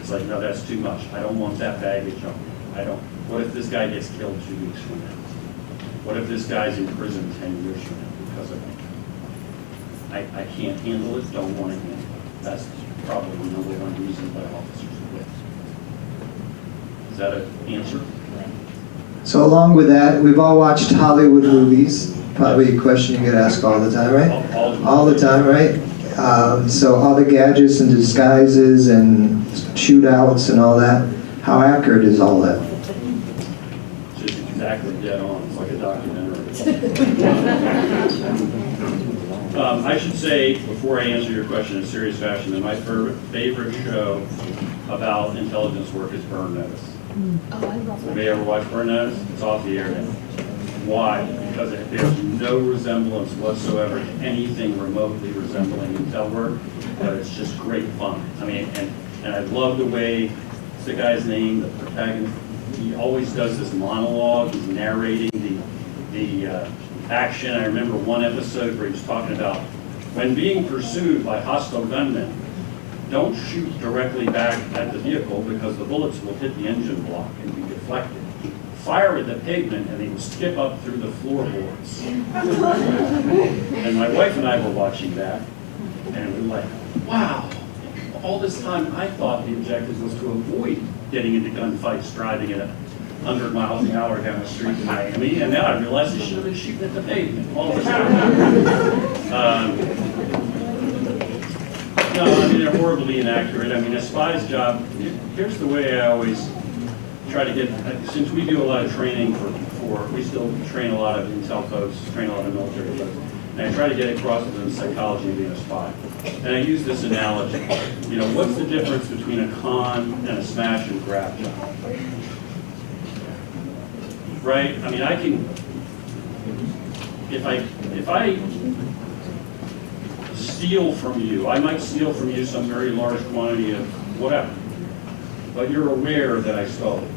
It's like, no, that's too much. I don't want that baggage on me. What if this guy gets killed 2 weeks from now? What if this guy's in prison 10 years from now because of it? I can't handle it, don't want to handle it. That's probably the #1 reason why officers quit. Is that an answer? So along with that, we've all watched Hollywood movies. Probably a question you get asked all the time, right? All the time, right? So all the gadgets and disguises and shootouts and all that, how accurate is all that? Just exactly dead on. It's like a documentary. I should say, before I answer your question in a serious fashion, that my favorite show about intelligence work is Burn Notice. Have you ever watched Burn Notice? It's off the air now. Why? Because it bears no resemblance whatsoever to anything remotely resembling intel work, but it's just great fun. I mean, and I love the way, what's the guy's name, the protagonist, he always does this monologue, he's narrating the action. I remember one episode where he was talking about, when being pursued by hostile gunmen, don't shoot directly back at the vehicle because the bullets will hit the engine block and be deflected. Fire at the pavement and they will skip up through the floorboards. And my wife and I were watching that, and we were like, wow, all this time I thought the objective was to avoid getting into gunfights driving at 100 miles an hour down the street in Miami, and now I realize they should have been shooting at the pavement all the time. No, I mean, they're horribly inaccurate. I mean, a spy's job, here's the way I always try to get, since we do a lot of training we still train a lot of intel folks, train a lot of military folks, and I try to get across to them the psychology of being a spy. And I use this analogy. You know, what's the difference between a con and a smash and grab job? Right? I mean, I can, if I steal from you, I might steal from you some very large quantity of whatever, but you're aware that I stole it.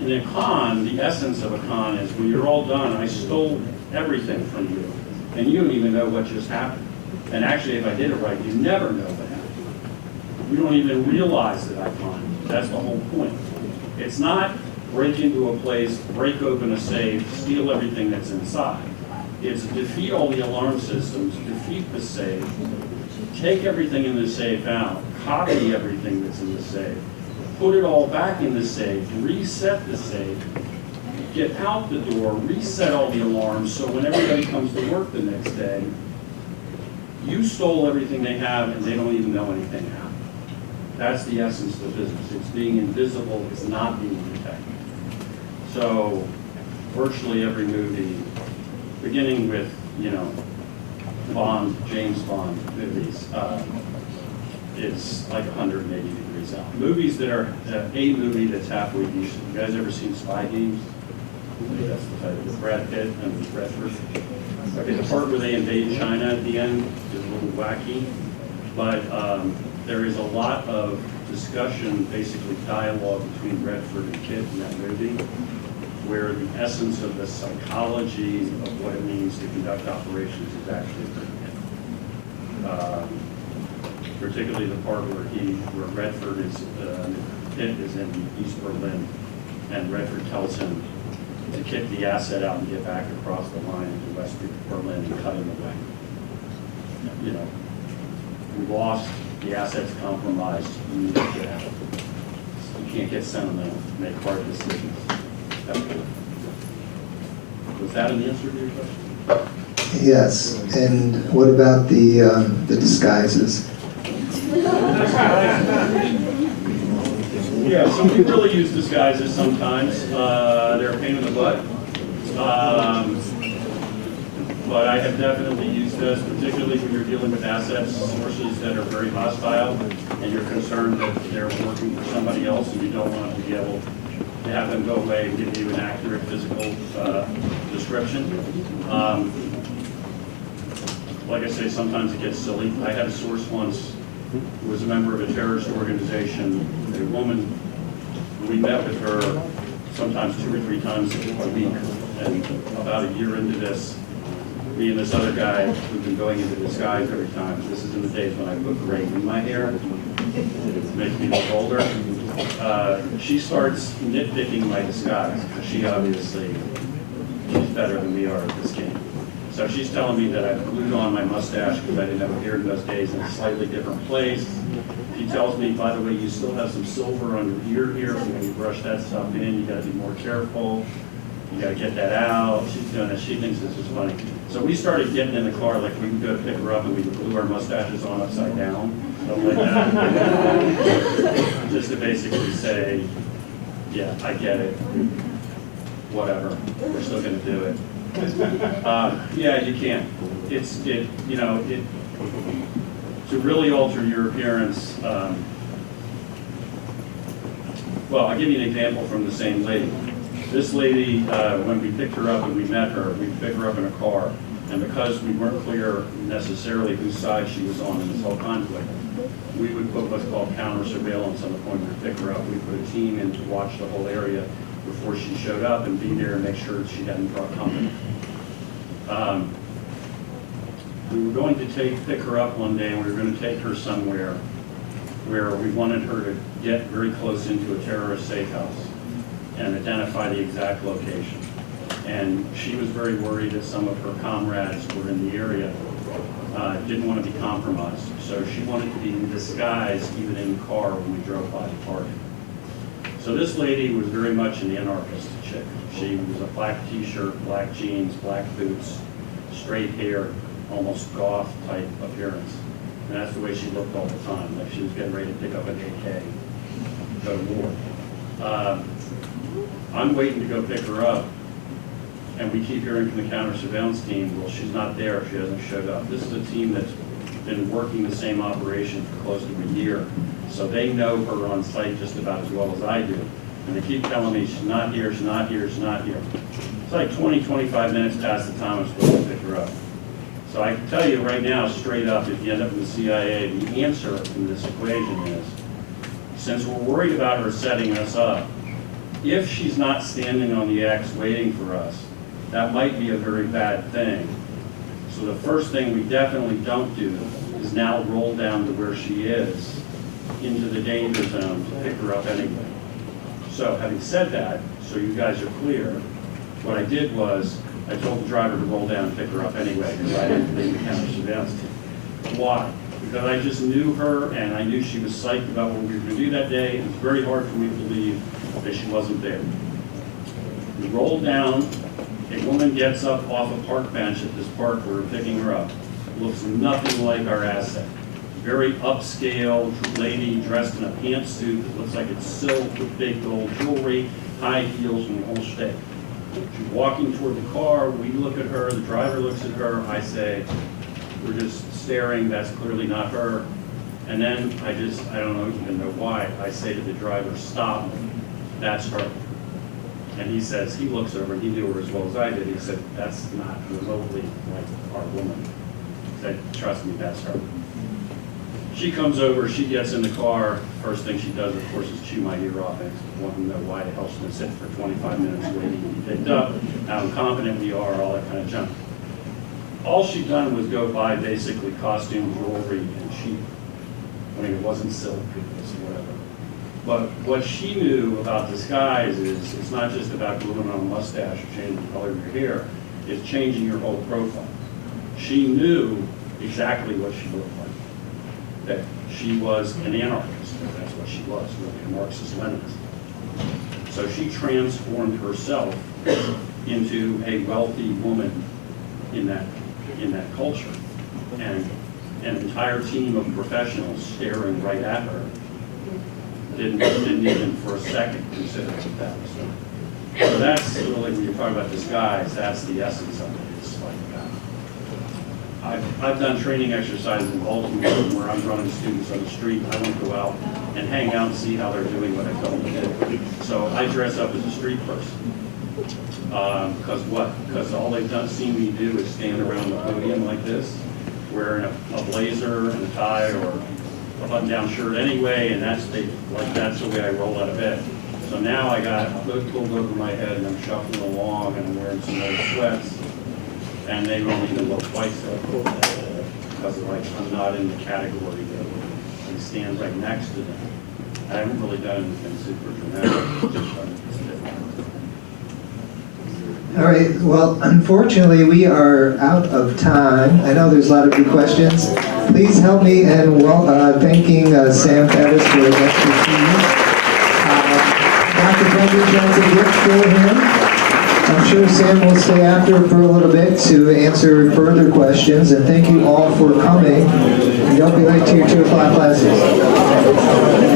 In a con, the essence of a con is when you're all done, I stole everything from you, and you don't even know what just happened. And actually, if I did it right, you never know what happened. You don't even realize that I conned. That's the whole point. It's not break into a place, break open a safe, steal everything that's inside. It's defeat all the alarm systems, defeat the safe, take everything in the safe out, copy everything that's in the safe, put it all back in the safe, reset the safe, get out the door, reset all the alarms, so when everybody comes to work the next day, you stole everything they have and they don't even know anything happened. That's the essence of the business. It's being invisible, it's not being detected. So virtually every movie, beginning with, you know, Bond, James Bond movies, is like 180 degrees out. Movies that are, a movie that's halfway decent. You guys ever seen Spy Games? That's the title, with Brad Pitt and Redford. Okay, the part where they invade China at the end is a little wacky, but there is a lot of discussion, basically dialogue between Redford and Pitt in that movie, where the essence of the psychology of what it means to conduct operations is actually particularly the part where Redford is, Pitt is in East Berlin, and Redford tells him to kick the asset out and get back across the line into West Berlin and cut him away. You know, we lost, the asset's compromised, you need to get out. You can't get sentimental, make hard decisions. Was that an answer to your question? Yes, and what about the disguises? Yeah, so we really use disguises sometimes. They're a pain in the butt. But I have definitely used this, particularly when you're dealing with assets, sources that are very hostile, and you're concerned that they're working for somebody else, and you don't want to be able to have them go away and give you an accurate physical description. Like I say, sometimes it gets silly. I had a source once who was a member of a terrorist organization, a woman. We met with her sometimes 2 or 3 times a week, and about a year into this, me and this other guy who've been going into disguise every time. This is in the days when I put gray in my hair. It makes me look older. She starts nitpicking my disguise, because she obviously, she's better than we are at this game. So she's telling me that I glued on my mustache because I didn't have a beard in those days in a slightly different place. She tells me, by the way, you still have some silver on your ear here, so when you brush that stuff in, you gotta be more careful. You gotta get that out. She's doing it. She thinks this is funny. So we started getting in the car, like we would go to pick her up and we would glue our mustaches on upside down, stuff like that. Just to basically say, yeah, I get it. Whatever. We're still gonna do it. Yeah, you can. To really alter your appearance. Well, I'll give you an example from the same lady. This lady, when we picked her up and we met her, we picked her up in a car, and because we weren't clear necessarily whose side she was on in this whole conflict, we would put what's called counter surveillance on the point we pick her up. We put a team in to watch the whole area before she showed up and be there and make sure that she hadn't brought company. We were going to pick her up one day, and we were going to take her somewhere where we wanted her to get very close into a terrorist safe house and identify the exact location. And she was very worried that some of her comrades were in the area, didn't want to be compromised. So she wanted to be in disguise even in the car when we drove by the target. So this lady was very much an anarchist chick. She was a black t-shirt, black jeans, black boots, straight hair, almost goth type appearance. And that's the way she looked all the time, like she was getting ready to pick up an AK, go to war. I'm waiting to go pick her up, and we keep hearing from the counter surveillance team, well, she's not there, she hasn't showed up. This is a team that's been working the same operation for close to a year, so they know her on site just about as well as I do. And they keep telling me she's not here, she's not here, she's not here. It's like 20, 25 minutes past the time I'm supposed to pick her up. So I can tell you right now, straight up, if you end up in the CIA, the answer in this equation is, since we're worried about her setting us up, if she's not standing on the X waiting for us, that might be a very bad thing. So the first thing we definitely don't do is now roll down to where she is into the danger zone to pick her up anyway. So having said that, so you guys are clear, what I did was I told the driver to roll down and pick her up anyway because I didn't think the counter surveillance team. Why? Because I just knew her and I knew she was psyched about what we were going to do that day. It was very hard for me to believe that she wasn't there. We rolled down. A woman gets up off a park bench at this park where we're picking her up. Looks nothing like our asset. Very upscale lady dressed in a pantsuit that looks like it's silk with big gold jewelry, high heels, and the whole shtick. She's walking toward the car. We look at her. The driver looks at her. I say, we're just staring. That's clearly not her. And then I don't even know why. I say to the driver, stop. That's her. And he says, he looks over and he knew her as well as I did. He said, that's not remotely like our woman. He said, trust me, that's her. She comes over, she gets in the car. First thing she does, of course, is chew my ear off and want to know why the hell she was sitting for 25 minutes waiting to be picked up, how incompetent we are, all that kind of junk. All she'd done was go buy basically costume, jewelry, and cheap. I mean, it wasn't silk, it was whatever. But what she knew about disguise is it's not just about gluing on a mustache or changing the color of your hair, it's changing your whole profile. She knew exactly what she looked like. That she was an anarchist, that's what she was, really, a Marxist-Leninist. So she transformed herself into a wealthy woman in that culture. And an entire team of professionals staring right at her didn't even for a second consider what that was. So that's really, when you're talking about disguise, that's the essence of it. It's like I've done training exercises in Baltimore where I'm running students on the street. I want to go out and hang out and see how they're doing what I tell them to do. So I dress up as a street person. Because what? Because all they've seen me do is stand around the podium like this, wearing a blazer and a tie or a button-down shirt anyway, and that's the way I roll out of bed. So now I got a hood pulled over my head and I'm shuffling along and I'm wearing some old sweats, and they don't even look quite so cool because I'm not in the category that I stand right next to them. I haven't really done anything super dramatic. Just All right, well, unfortunately, we are out of time. I know there's a lot of good questions. Please help me in thanking Sam Faddis for his expertise. Dr. Bendridge has a gift for him. I'm sure Sam will stay after for a little bit to answer further questions, and thank you all for coming. And don't be late to your 2 o'clock classes.